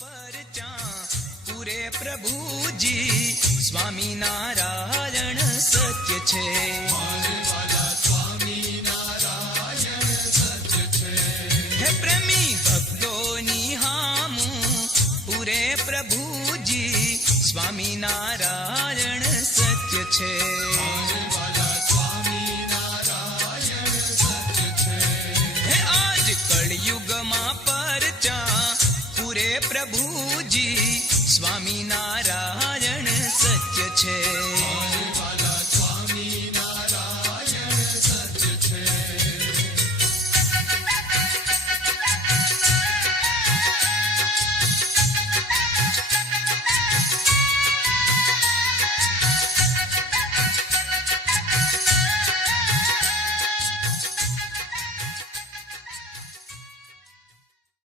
પરચા પૂરે પ્રભુજી સ્વામિનારાયણ સત્ય છે. હે પ્રેમી ભક્તોની હામું પૂરે પ્રભુજી સ્વામિનારાયણ સત્ય છે. હે આજ કળયુગમાં પરચા પૂરે પ્રભુજી સ્વામિનારાયણ સત્ય છે.